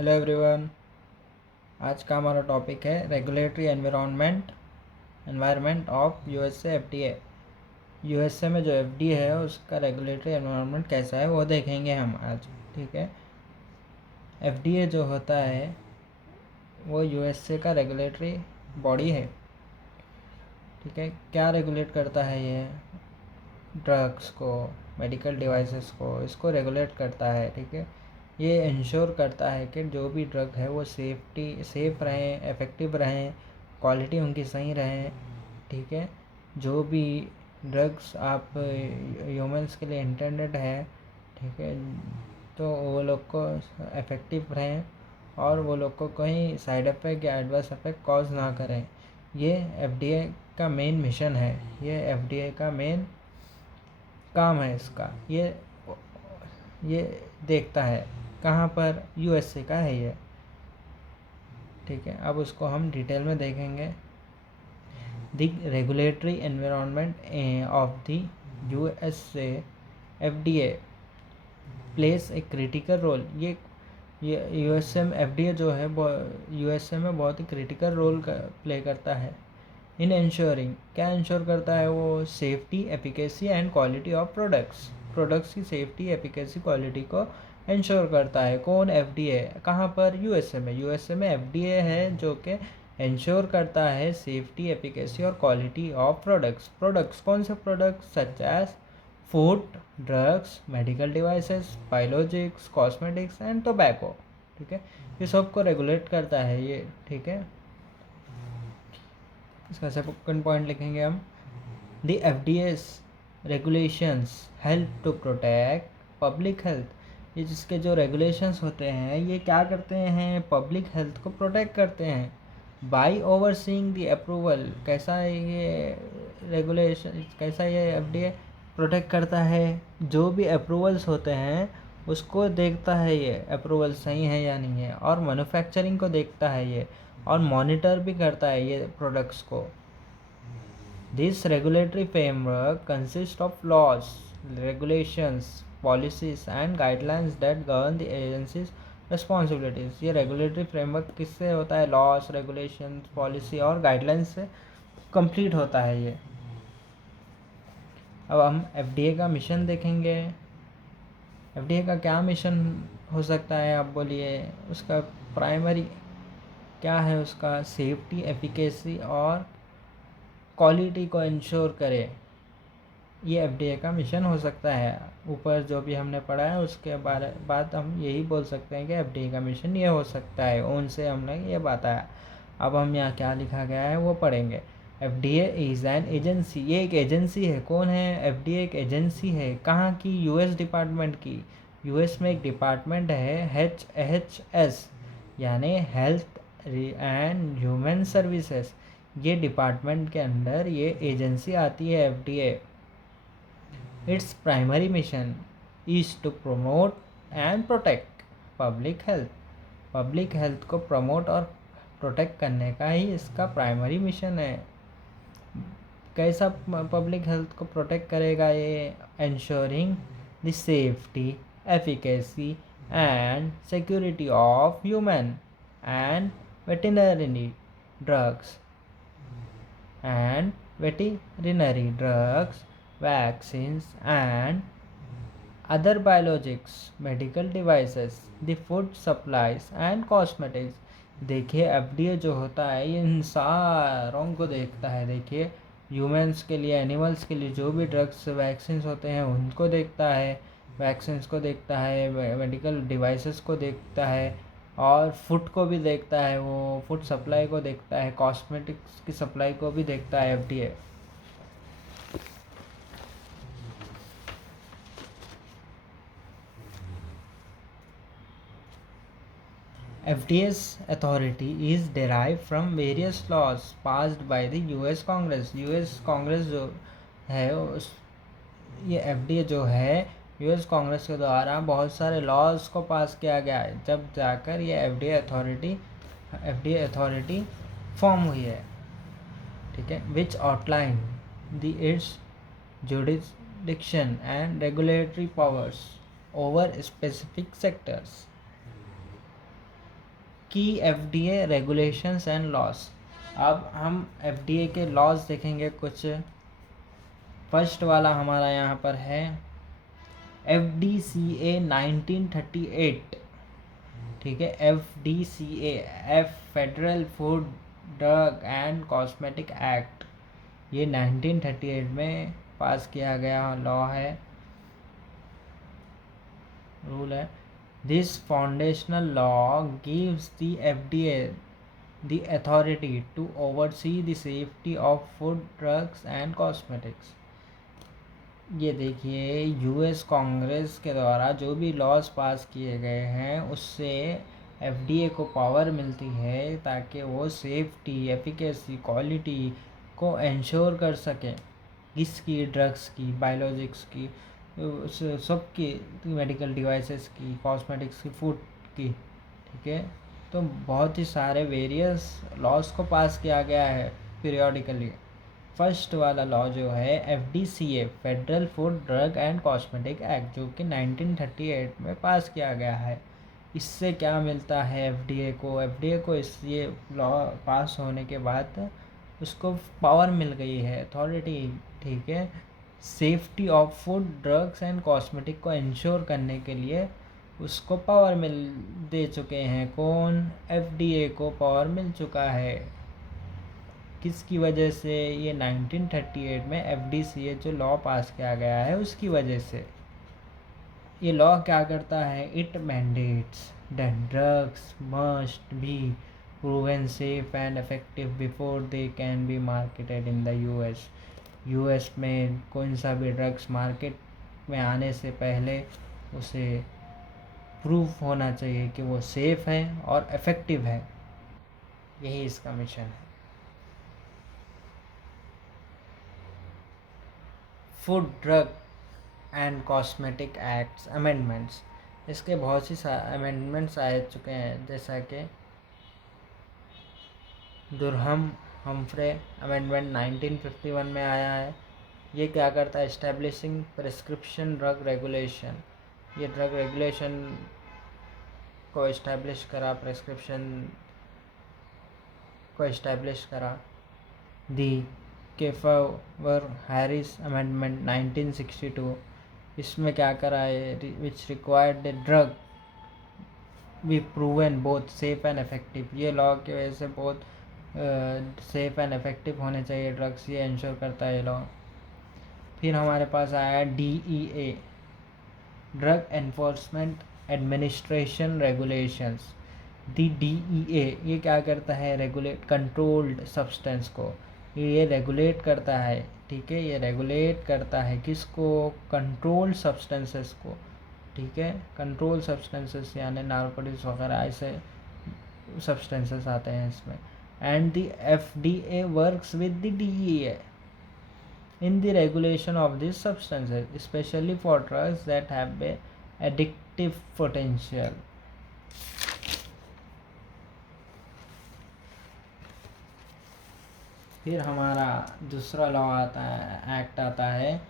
Hello everyone. आज का हमारा टॉपिक है regulatory environment of USA FDA. USA में जो एफडीए है उसका रेगुलेटरी एनवायरनमेंट कैसा है वो देखेंगे हम आज। ठीक है। एफडीए जो होता है वो यूएसए का रेगुलेटरी बॉडी है। ठीक है। क्या रेगुलेट करता है ये? ड्रग्स को, मेडिकल डिवाइसेस को, इसको रेगुलेट करता है। ठीक है। ये इंश्योर करता है कि जो भी ड्रग है वो सेफ़ रहें, इफ़ेक्टिव रहें, क्वालिटी उनकी सही रहें। ठीक है। जो भी ड्रग्स आप ह्यूमंस के लिए इंटेंडेड है, ठीक है, तो वो लोग को इफ़ेक्टिव रहें और वो लोग को कोई साइड इफ़ेक्ट या एडवर्स इफ़ेक्ट कॉज ना करें। ये एफडीए का मेन मिशन है, ये एफडीए का मेन काम है इसका। ये देखता है कहाँ पर? यूएसए का है ये। ठीक है। अब उसको हम डिटेल में देखेंगे। The regulatory environment of the USA FDA place a critical role. ये यूएसए में एफडीए जो है यूएसए में बहुत ही क्रिटिकल रोल प्ले करता है इन इंश्योरिंग। क्या इंश्योर करता है वो? Safety, efficacy and quality of products की सेफ्टी, एफिकेसी, क्वालिटी को इंश्योर करता है। कौन? एफडीए। कहाँ पर? यूएसए में एफडीए है जो कि इंश्योर करता है सेफ्टी, एफिकेसी और क्वालिटी ऑफ प्रोडक्ट्स कौन से products? Such as food, drugs, medical devices, biologics, cosmetics and tobacco. ठीक है। ये सब को रेगुलेट करता है ये। ठीक है। इसका सेकंड पॉइंट लिखेंगे हम। The FDA's regulations help to protect public health. ये जिसके जो रेगुलेशंस होते हैं ये क्या करते हैं? पब्लिक हेल्थ को प्रोटेक्ट करते हैं बाय ओवरसीइंग द अप्रूवल। कैसा है ये रेगुलेशन? कैसा ये एफडीए प्रोटेक्ट करता है? जो भी अप्रूवल्स होते हैं उसको देखता है ये, अप्रूवल सही है या नहीं है, और मैन्युफैक्चरिंग को देखता है ये, और मॉनिटर भी करता है ये प्रोडक्ट्स को। This regulatory framework consists of laws, regulations, policies and guidelines that govern the agency's responsibilities. ये regulatory framework किससे होता है? laws, regulations, policy और guidelines से complete होता है ये। अब हम FDA का मिशन देखेंगे। FDA का क्या मिशन हो सकता है? आप बोलिए। उसका प्राइमरी क्या है? उसका सेफ्टी, एफिकेसी और क्वालिटी को इंश्योर करे। ये एफडीए का मिशन हो सकता है। ऊपर जो भी हमने पढ़ा है उसके बाद हम यही बोल सकते हैं कि एफडीए का मिशन ये हो सकता है। उनसे हमने ये बताया। अब हम यहाँ क्या लिखा गया है वो पढ़ेंगे। FDA is an agency. ये एक एजेंसी है। कौन है? एफडीए एक एजेंसी है। कहाँ की? यूएस डिपार्टमेंट की। यूएस में एक डिपार्टमेंट है HHS, यानी हेल्थ एंड ह्यूमन सर्विसेज। ये डिपार्टमेंट के अंडर ये एजेंसी आती है FDA. Its primary mission is to promote and protect public health. Public health को प्रमोट और प्रोटेक्ट करने का ही इसका प्राइमरी मिशन है। कैसा पब्लिक हेल्थ को प्रोटेक्ट करेगा ये? ensuring the safety, efficacy and security of human and veterinary drugs vaccines and other biologics, medical devices, the food supplies and cosmetics। देखिए एफडीए जो होता है ये इन सारों को देखता है। देखिए ह्यूमंस के लिए, एनिमल्स के लिए जो भी ड्रग्स, वैक्सीन्स होते हैं उनको देखता है, वैक्सीन्स को देखता है, मेडिकल डिवाइसेस को देखता है, और फूड को भी देखता है, वो फूड सप्लाई को देखता है, कॉस्मेटिक्स की सप्लाई को भी देखता है FDA. FDA's authority is derived from various laws passed by the US Congress। US Congress जो है ये एफडीए जो है यूएस कांग्रेस के द्वारा बहुत सारे लॉज को पास किया गया है, जब जाकर ये एफडीए अथॉरिटी फॉर्म हुई है। ठीक है। Which outline the its jurisdiction and regulatory powers over specific sectors. की एफडीए रेगुलेशंस एंड लॉस। अब हम एफडीए के लॉज देखेंगे कुछ। फर्स्ट वाला हमारा यहाँ पर है FDCA 1938, ठीक है। FDCA, federal food drug and cosmetic act, ये 1938 में पास किया गया लॉ है, रूल है। This foundational law gives the FDA the authority to oversee the safety of food, drugs and cosmetics। ये देखिए, यूएस कांग्रेस के द्वारा जो भी लॉज पास किए गए हैं उससे एफडीए को पावर मिलती है ताकि वो सेफ्टी, एफिकेसी, क्वालिटी को इंश्योर कर सकें। इसकी ड्रग्स की, बायोलॉजिक्स की, सब की, मेडिकल डिवाइसेस की, कॉस्मेटिक्स की, फूड की, ठीक है। तो बहुत ही सारे वेरियस लॉज को पास किया गया है पीरियोडिकली। फर्स्ट वाला लॉ जो है FDCA, federal food drug and cosmetic act, जो कि 1938 में पास किया गया है। इससे क्या मिलता है एफडीए को इस ये लॉ पास होने के बाद उसको पावर मिल गई है, अथॉरिटी, ठीक है, safety of food, drugs and cosmetic को इंश्योर करने के लिए उसको पावर मिल दे चुके हैं। कौन? एफडीए को पावर मिल चुका है। किसकी वजह से? ये 1938 में FDCA जो लॉ पास किया गया है उसकी वजह से। ये लॉ क्या करता है? It mandates that drugs must be proven safe and effective before they can be marketed in the US में कौन सा भी ड्रग्स मार्केट में आने से पहले उसे प्रूफ होना चाहिए कि वो सेफ़ है और इफ़ेक्टिव है। यही इसका मिशन है। Food drug and cosmetic acts amendments, इसके बहुत सी अमेंडमेंट्स आ चुके हैं, जैसा कि दुरहम हम्फ्रे अमेंडमेंट 1951 में आया है। ये क्या करता है? इस्टेब्लिशिंग प्रिस्क्रिप्शन ड्रग रेगुलेशन, ये ड्रग रेगुलेशन को इस्टेब्लिश करा, प्रिस्क्रिप्शन को इस्टेब्लिश करा। दी केफर हैरिस अमेंडमेंट 1962, इसमें क्या करा है? Which required the drug B proven both safe and effective. ये लॉ की वजह से बहुत सेफ एंड इफेक्टिव होने चाहिए ड्रग्स, ये इंश्योर करता है ये लॉ। फिर हमारे पास आया DEA, drug enforcement administration regulations. DEA ये क्या करता है? रेगुलेट कंट्रोल्ड सब्सटेंस को, ये रेगुलेट करता है, ठीक है। ये रेगुलेट करता है किसको? कंट्रोल्ड सब्सटेंसेस को, ठीक है। कंट्रोल सब्सटेंसेस यानी नार्कोटिक्स वगैरह ऐसे सब्सटेंसेस आते हैं इसमें। And the FDA works with the DEA in the regulation of these substances, especially for drugs that have a addictive potential। फिर हमारा दूसरा लॉ आता है, एक्ट आता है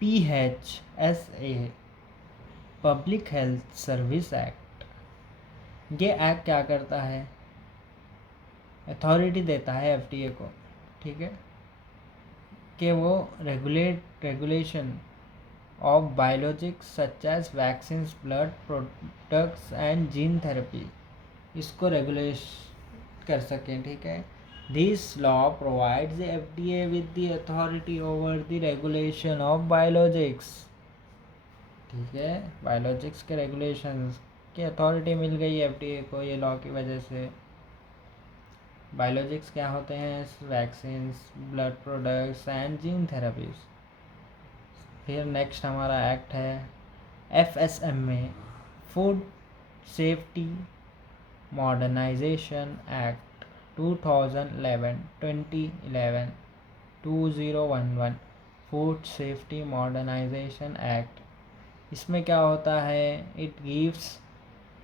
PHSA, public health service act. ये एक्ट क्या करता है? अथॉरिटी देता है FDA को, ठीक है, कि वो regulation of biologics such as vaccine, blood products and gene therapy, इसको रेगुलेट कर सकें, ठीक है। This law provides the FDA with the authority over the regulation of biologics, ठीक है। बायोलॉजिक्स के रेगुलेशन की अथॉरिटी मिल गई FDA को ये लॉ की वजह से। बायोलॉजिक्स क्या होते हैं? Vaccines, blood products and gene therapies. फिर नेक्स्ट हमारा एक्ट है FSMA, food safety modernization act 2011, 2011 food safety modernization act. इसमें क्या होता है? It gives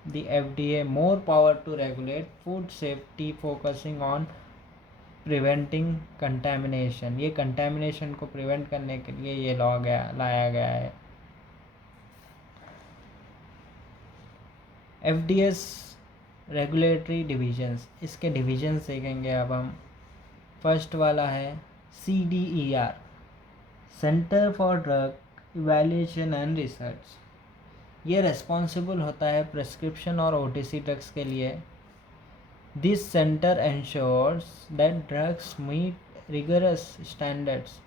the FDA more power to regulate food safety, focusing on preventing contamination। ये contamination को prevent करने के लिए ये लॉ लाया गया है। FDA's रेगुलेटरी डिविजन्स, इसके डिविजन्स देखेंगे अब हम। फर्स्ट वाला है CDER, center for drug evaluation and research. ये रेस्पॉन्सिबल होता है प्रिस्क्रिप्शन और OTC ड्रग्स के लिए। This center ensures that drugs meet rigorous standards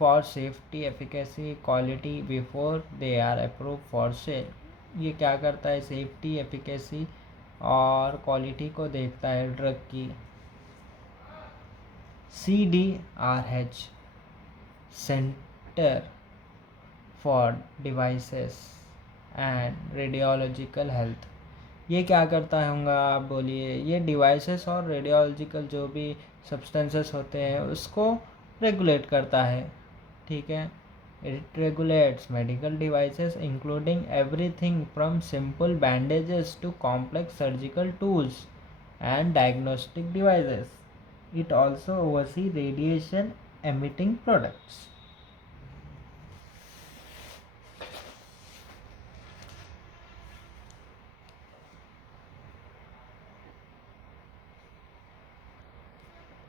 for safety, efficacy, quality before they are approve for sale. ये क्या करता है, सेफ्टी, एफिकेसी और क्वालिटी को देखता है ड्रग की। CDRH, centre for devices and radiological health. ये क्या करता होगा आप बोलिए, ये डिवाइसेस और रेडियोलॉजिकल जो भी सब्सटेंसेस होते हैं उसको रेगुलेट करता है, ठीक है। It regulates medical devices including everything from simple bandages to complex surgical tools and diagnostic devices. It also oversee radiation emitting products.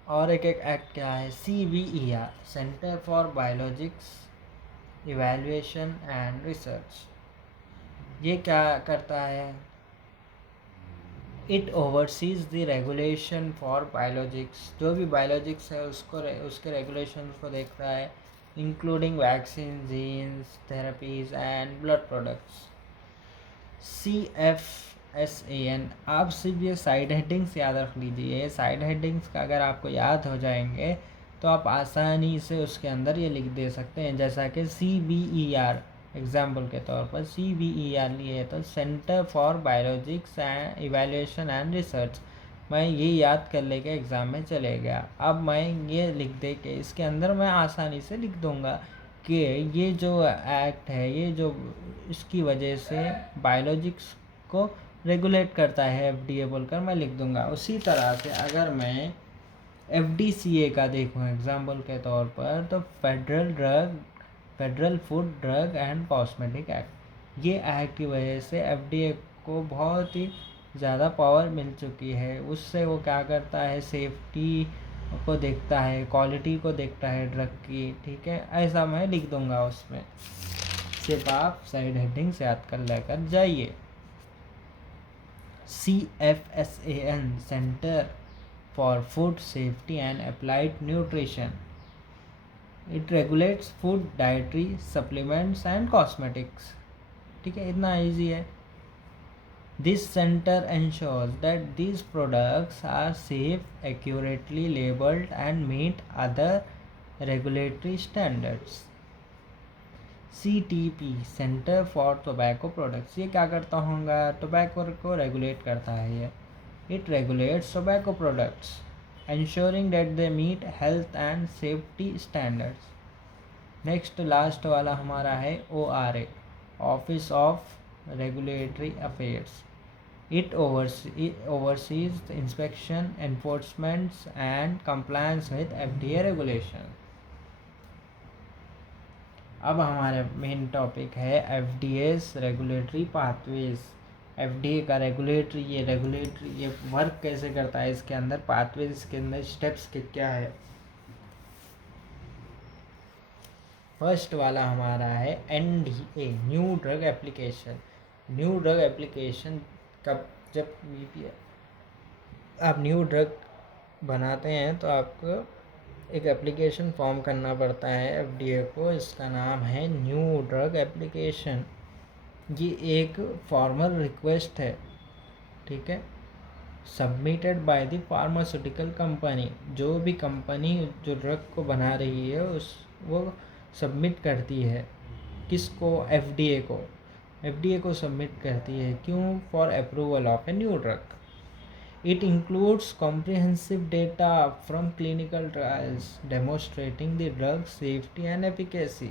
और एक एक्ट क्या है, CBER, center for biologics evaluation and research. ये क्या करता है, it oversees the regulation for biologics. जो भी बायोलॉजिक्स है उसको उसके रेगुलेशन को देखता है, including vaccine, genes, therapies and blood products. CFSAN, आप सिर्फ ये साइड हेडिंग्स याद रख लीजिए। ये साइड हेडिंग्स का अगर आपको याद हो जाएंगे तो आप आसानी से उसके अंदर ये लिख दे सकते हैं। जैसा कि CBER एग्जाम्पल के तौर पर CBER लिए तो centre for biologics evaluation and research. मैं ये याद कर लेके एग्ज़ाम में चले गया। अब मैं ये लिख दे के इसके अंदर मैं आसानी से लिख दूँगा कि ये जो एक्ट है, ये जो इसकी वजह से बायोलॉजिक्स को रेगुलेट करता है FDA बोलकर मैं लिख दूँगा। उसी तरह से अगर मैं FDCA का देखूँ एग्जाम्पल के तौर पर, तो federal food drug and cosmetic act. ये एक्ट की वजह से FDA को बहुत ही ज़्यादा पावर मिल चुकी है। उससे वो क्या करता है, सेफ्टी को देखता है, क्वालिटी को देखता है ड्रग की, ठीक है। ऐसा मैं लिख दूंगा उसमें, सिर्फ आप साइड हेडिंग से याद कर लेकर जाइए। CFSAN, centre for food safety and applied nutrition. It regulates food, dietary supplements and cosmetics, ठीक है। इतना ईजी है। This center ensures that these products are safe, accurately labeled and meet other regulatory standards. CTP, centre for tobacco products. ये क्या करता होगा, tobacco को regulate करता है ये। It regulates tobacco products ensuring that they meet health and safety standards. Next last वाला हमारा है ORA, office of regulatory affairs. It oversees the inspection, enforcement and compliance with FDA regulation. अब हमारे main topic है FDA's regulatory pathways. FDA का regulatory ये work कैसे करता है, इसके अंदर पाथवेज, इसके अंदर स्टेप्स क्या है। फर्स्ट वाला हमारा है NDA, new drug application. New drug application कब, जब आप न्यू ड्रग बनाते हैं तो आपको एक एप्लीकेशन फॉर्म करना पड़ता है FDA को। इसका नाम है न्यू ड्रग एप्लीकेशन। ये एक फॉर्मल रिक्वेस्ट है, ठीक है, submitted by the pharmaceutical company. जो भी कंपनी जो ड्रग को बना रही है वो सबमिट करती है किसको, FDA को सबमिट करती है। क्यों, for approval of a new drug. It includes comprehensive data from clinical trials demonstrating the drug safety and efficacy.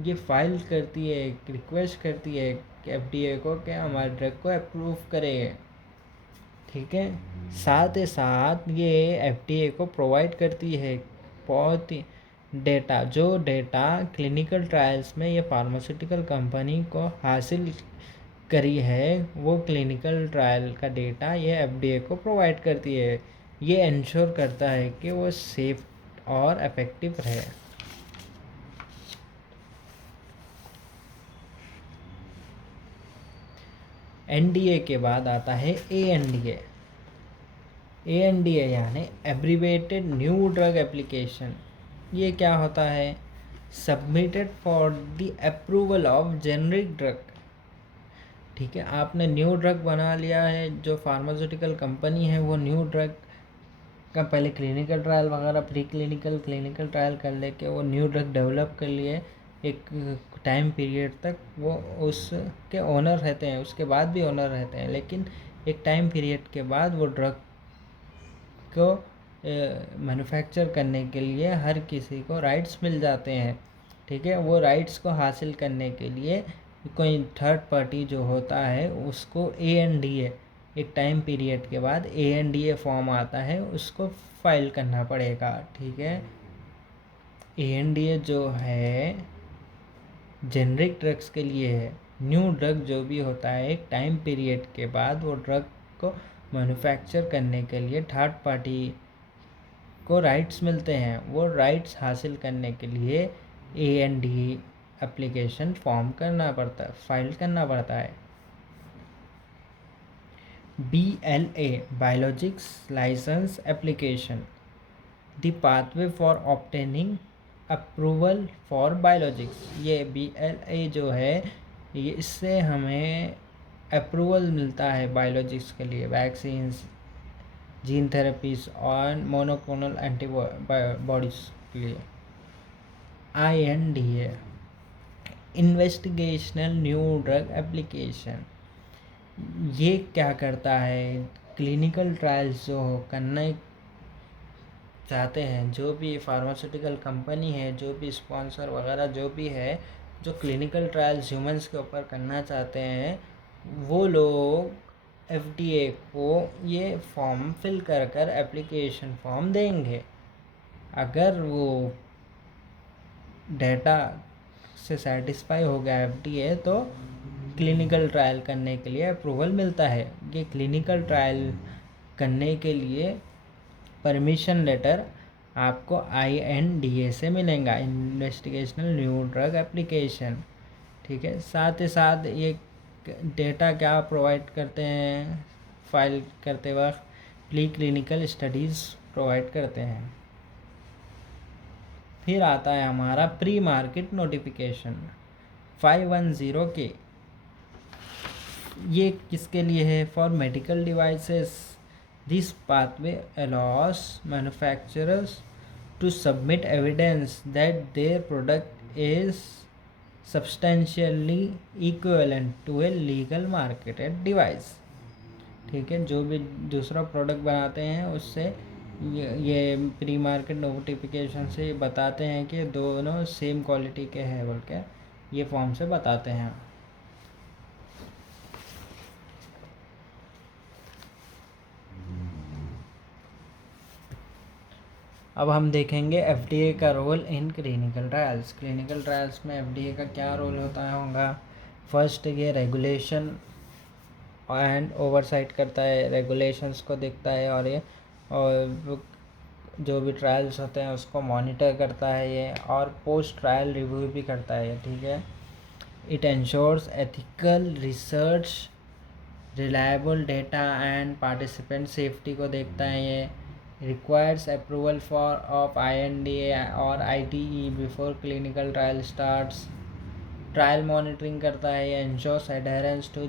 ये फाइल करती है, रिक्वेस्ट करती है FDA को कि हमारे ड्रग को अप्रूव करे, ठीक है। साथ ही साथ ये FDA को प्रोवाइड करती है बहुत ही डेटा, जो डेटा क्लिनिकल ट्रायल्स में ये फार्मास्यूटिकल कंपनी को हासिल करी है वो क्लिनिकल ट्रायल का डेटा ये एफडीए को प्रोवाइड करती है। ये इंश्योर करता है कि वो सेफ और इफेक्टिव रहे। एनडीए के बाद आता है एएनडीए। एएनडीए यानी एब्रीवेटेड न्यू ड्रग एप्लीकेशन। ये क्या होता है? Submitted for the approval of generic drug. ठीक है, आपने न्यू ड्रग बना लिया है, जो फार्मास्यूटिकल कंपनी है वो न्यू ड्रग का पहले क्लिनिकल ट्रायल वगैरह प्री क्लिनिकल ट्रायल कर लेके वो न्यू ड्रग डेवलप कर लिए। एक टाइम पीरियड तक वो उसके ओनर रहते हैं, उसके बाद भी ओनर रहते हैं, लेकिन एक टाइम पीरियड के बाद वो ड्रग को मैन्युफैक्चर करने के लिए हर किसी को राइट्स मिल जाते हैं। ठीक है, वो राइट्स को हासिल करने के लिए कोई थर्ड पार्टी जो होता है उसको एएनडीए, एक टाइम पीरियड के बाद एएनडीए फॉर्म आता है, उसको फाइल करना पड़ेगा। ठीक है, एएनडीए जो है जेनरिक ड्रग्स के लिए है। न्यू ड्रग जो भी होता है एक टाइम पीरियड के बाद वो ड्रग को मैन्युफैक्चर करने के लिए थर्ड पार्टी को राइट्स मिलते हैं। वो राइट्स हासिल करने के लिए एएनडी एप्लीकेशन फॉर्म करना पड़ता है, फाइल करना पड़ता है। BLA biologics license application, the pathway for obtaining approval for biologics. ये BLA जो है ये इससे हमें अप्रूवल मिलता है बायोलॉजिक्स के लिए, वैक्सीन्स, जीन थेरेपीज और मोनोक्लोनल एंटीबॉडीज के लिए। INDA investigational new drug application. ये क्या करता है? क्लिनिकल ट्रायल्स जो करना चाहते हैं, जो भी फार्मास्यूटिकल कंपनी है, जो भी स्पॉन्सर वगैरह जो भी है, जो क्लिनिकल ट्रायल्स ह्यूमंस के ऊपर करना चाहते हैं, वो लोग FDA को ये फॉर्म फिल कर कर एप्लीकेशन फॉर्म देंगे। अगर वो डेटा से सेटिस्फाई हो गया FDA तो क्लिनिकल ट्रायल करने के लिए अप्रूवल मिलता है। ये क्लिनिकल ट्रायल करने के लिए परमिशन लेटर आपको INDA से मिलेगा, इन्वेस्टिगेशनल न्यू ड्रग एप्लीकेशन। ठीक है, साथ ही साथ ये डेटा क्या प्रोवाइड करते हैं फाइल करते वक्त? प्री क्लिनिकल स्टडीज़ प्रोवाइड करते हैं। फिर आता है हमारा प्री मार्केट नोटिफिकेशन 510 के। ये किसके लिए है? For medical devices. This pathway allows manufacturers to submit evidence that their product is substantially equivalent to a legal marketed device. ठीक है, जो भी दूसरा प्रोडक्ट बनाते हैं उससे ये प्री मार्केट नोटिफिकेशन से बताते हैं कि दोनों सेम क्वालिटी के हैं बोल के, ये फॉर्म से बताते हैं। अब हम देखेंगे FDA का role in clinical trials. Clinical trials में FDA का क्या रोल होता होगा? फर्स्ट, ये रेगुलेशन एंड ओवरसाइट करता है, रेगुलेशंस को देखता है, और जो भी ट्रायल्स होते हैं उसको मॉनिटर करता है ये, और पोस्ट ट्रायल रिव्यू भी करता है। ठीक है, it ensures ethical research, reliable data and participant safety को देखता है ये। Requires approval for of INDA और ITE before clinical trial starts. Trial monitoring करता है ये, ensures adherence to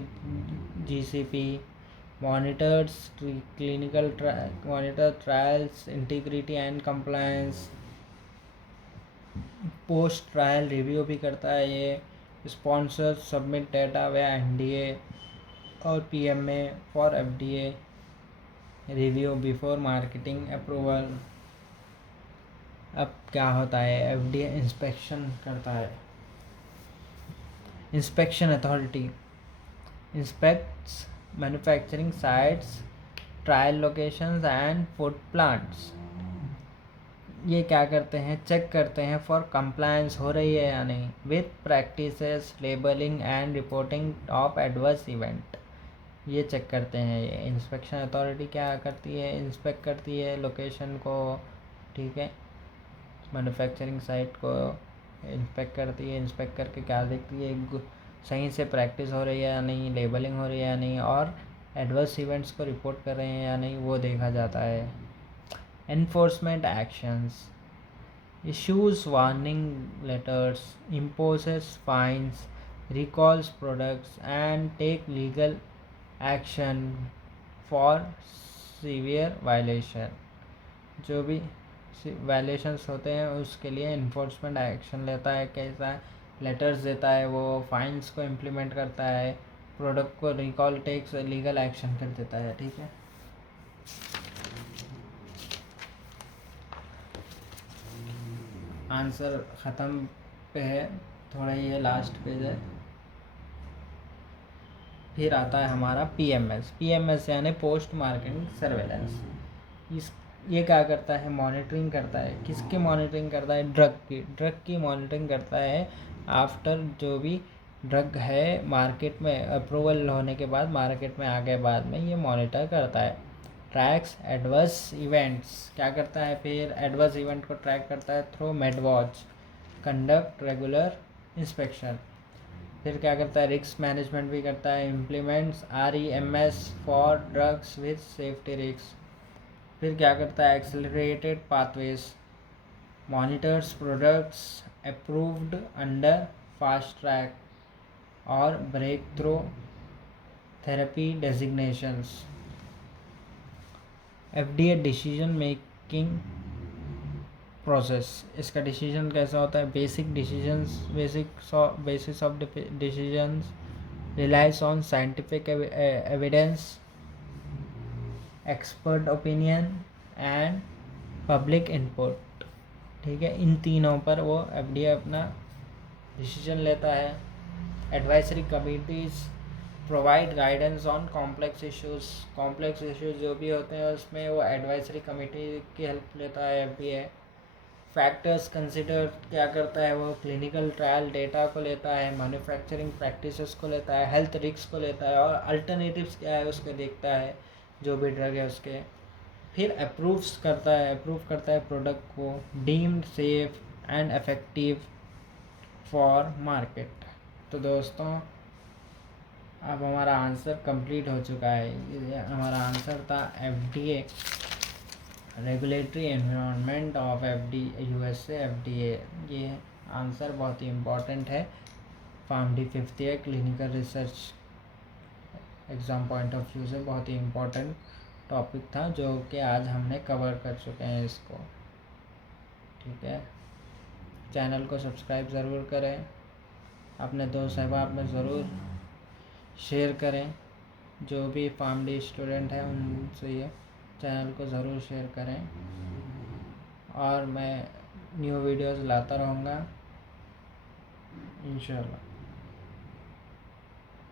GCP, monitors monitor trials integrity and compliance। Post trial review भी करता है ये। Sponsor submit data way NDA और PMA for FDA review before marketing approval. अब क्या होता है? FDA इंस्पेक्शन करता है। Inspection authority inspects manufacturing sites, trial locations and food plants. ये क्या करते हैं, चेक करते हैं फॉर कंप्लायंस हो रही है या नहीं with practices labelling and reporting of adverse event. ये चेक करते हैं। ये इंस्पेक्शन अथॉरिटी क्या करती है, इंस्पेक्ट करती है लोकेशन को, ठीक है, मैन्युफैक्चरिंग साइट को इंस्पेक्ट करती है। इंस्पेक्ट करके क्या देखती है, सही से प्रैक्टिस हो रही है या नहीं, लेबलिंग हो रही है या नहीं, और एडवर्स इवेंट्स को रिपोर्ट कर रहे हैं या नहीं, वो देखा जाता है। Enforcement actions, issues warning letters, imposes fines, recalls products and take legal action for severe violation। जो भी वायलेशंस होते हैं उसके लिए इन्फोर्समेंट एक्शन लेता है। कैसा लेटर्स देता है, वो फाइन्स को इम्प्लीमेंट करता है, प्रोडक्ट को रिकॉल टेक्स लीगल एक्शन कर देता है, ठीक है। आंसर ख़त्म पे है, थोड़ा ये लास्ट पेज है। फिर आता है हमारा पीएमएस यानी पोस्ट मार्केटिंग सर्वेलेंस। इस ये क्या करता है, मॉनिटरिंग करता है। किसकी मॉनिटरिंग करता है, ड्रग की मॉनिटरिंग करता है। आफ्टर जो भी ड्रग है मार्केट में अप्रूवल होने के बाद, मार्केट में आ गए बाद में, ये मॉनिटर करता है। ट्रैक्स एडवर्स इवेंट्स, क्या करता है फिर, एडवर्स इवेंट को ट्रैक करता है through MedWatch, conduct regular inspection. फिर क्या करता है, रिस्क मैनेजमेंट भी करता है, implements REMS for drugs with safety risk. फिर क्या करता है, accelerated pathways, monitors products approved under fast track और breakthrough therapy designations. FDA decision making process, इसका डिसीजन कैसा होता है, basic decisions, basis of decisions relies on scientific evidence, expert opinion and public input, ठीक है। इन तीनों पर वो FDA अपना डिसीजन लेता है। Advisory committees provide guidance on complex issues जो भी होते हैं उसमें वो एडवाइजरी कमेटी की हेल्प लेता है FDA। फैक्टर्स कंसिडर क्या करता है, वो क्लिनिकल ट्रायल डेटा को लेता है, मैन्युफैक्चरिंग प्रैक्टिसेस को लेता है, हेल्थ रिस्क को लेता है, और अल्टरनेटिव्स क्या है उसको देखता है, जो भी ड्रग है उसके। फिर अप्रूव करता है प्रोडक्ट को deemed safe and effective for market. तो दोस्तों अब हमारा आंसर कंप्लीट हो चुका है। ये हमारा आंसर था FDA, regulatory environment of USA FDA। ये आंसर बहुत ही इम्पोर्टेंट है, PharmD 5th year clinical research exam point of view से बहुत ही इम्पोर्टेंट टॉपिक था, जो कि आज हमने कवर कर चुके हैं इसको, ठीक है। चैनल को सब्सक्राइब ज़रूर करें, अपने दोस्त अहबाब में ज़रूर शेयर करें, जो भी PharmD स्टूडेंट हैं उनसे ये चैनल को ज़रूर शेयर करें, और मैं न्यू वीडियोज़ लाता रहूँगा इंशाल्लाह।